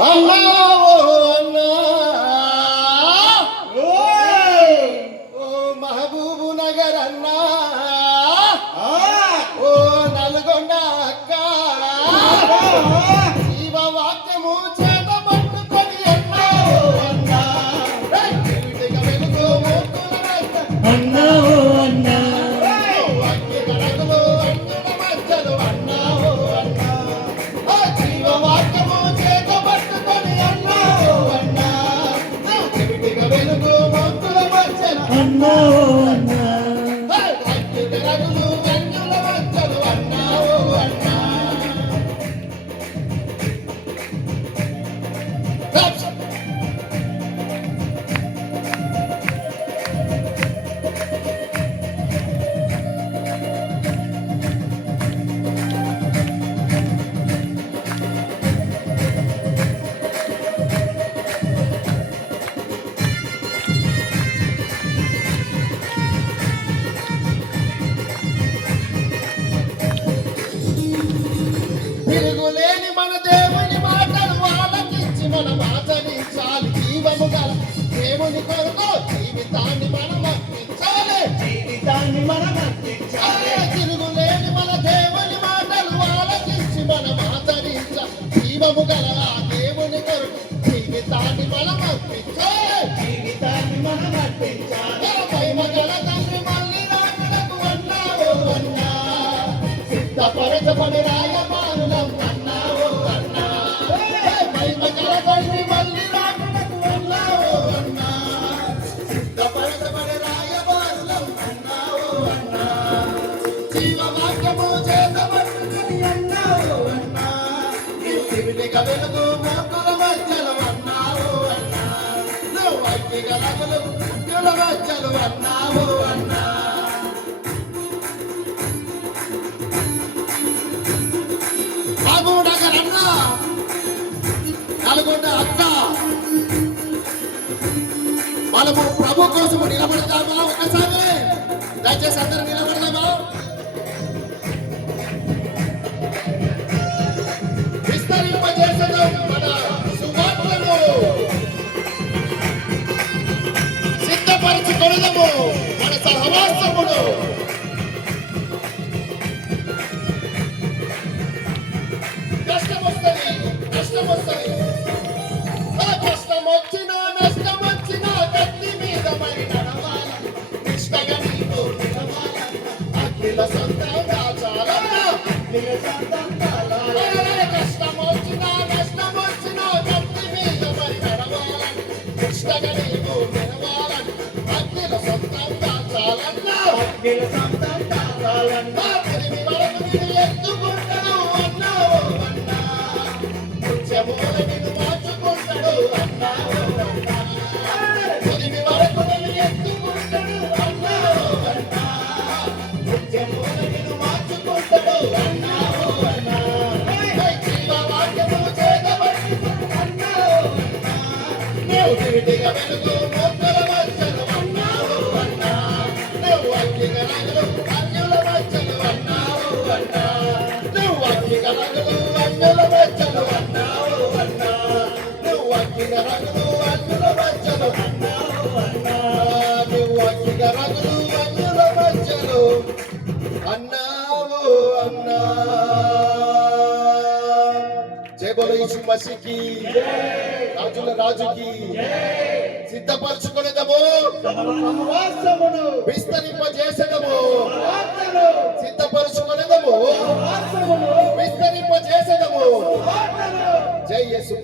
అన్నా అన్నా ఓ మహబూబు నగర్ అన్నా ఓ నల్గొండ అక్క శివ వాక్యము చేత పట్టుకొని అన్నా అన్నా వెలుగు అన్నా ఓ అన్నా అగ్గి కడగలు అన్నుల మధ్యలు అన్నా అన్నా శివ వాక్యము చేత పట్టుకొని అన్నా అన్నా వెలుగు మొక్కుల మధ్యలు అన్నా ఓ అన్నా అగ్గి కడగలు అన్నుల మధ్యలు అన్నా అన్నా తిరుగులేని మన దేవుని మాటలు ఆలకించి మనం ఆచరించాలి జీవము గల దేవుని కొరకు జీవితాన్ని మనం అర్పించాలి తిరుగులేని మన దేవుని మాటలు ఆలకించి మనం ఆచరించాలి జీవము గల ఆ దేవుని కొరకు జీవితాన్ని మనం అర్పించాలి మహిమ గల తండ్రి మళ్ళీ రాకడకు అన్నావు అన్నా సిద్ధపరచబడి రాయబారులం అన్నావు అన్నా మహిమ గల తండ్రి మళ్ళీ రాకడకు అన్నావు అన్నా సిద్ధపరచబడి రాయబారులం అన్నావు అన్నా జీవవాక్యము చేత పట్టుకొని అన్నావు అన్నా శివునిక వెలుగు మొక్కుల మధ్యలో అన్నావు అన్నా నువ్వు అగ్గి గలగలు అగ్గుల మధ్యలో అన్నావు అన్నా బాబునగరన్నా నల్గొండ అక్క మనము ప్రభు కోసము నిలబడతామా ఒకసారి దయచేసి అందరూ నిలబడదామా విస్తరింపజేసదు మన సువార్తను సిద్ధపరచుకొనదము మన సహవాసమును కష్టం వస్తుంది కష్టం వచ్చినా కత్తి మీద మరి నడవాలి నిష్టగా నీకు నిలవాలి అఖిల సొంతం దాచాలన్నా కష్టం వచ్చినా కత్తి మీద మరి నడవాలి నిష్టగా నీకు నిలవాలని అఖిల సొంతం దాచాలన్నా పదివి వరకు నేను ఎత్తుకుంటాను అన్నావు అన్నా ముత్యమూల నిన్ను మార్చుకుంటాడు అన్నావు అన్నా పదివి వరకు నేను ఎత్తుకుంటాడు అన్నావు అన్నా ముత్యమూల నిన్ను మార్చుకుంటాడు అన్నావు అన్నా జీవవాక్యము చేత పట్టుకొని అన్నావు అన్నా నువ్వు విడిగా వెలుగు మొక్కల మధ్యలో అన్నావు అన్నా నువ్వు అగ్గి గలగలు అన్యుల మధ్యలో అన్నావు అన్నా నువ్వు అగ్గి గలగలు అన్యుల మధ్యలో అన్నావు అన్నా నువ్వు అగ్గి గలగలు అన్యుల మధ్యలో అన్నావు అన్నా నువ్వు అగ్గి గలగలు అన్యుల మధ్యలో అన్నావు అన్నా జై బోలో యేసు మసీహ్ రాజుల రాజుకి సిద్ధపరచుకునేదము విస్తరింపజేసేదము సిద్ధపరచుకునేదము విస్తరింపజేసేదము జై యేసు.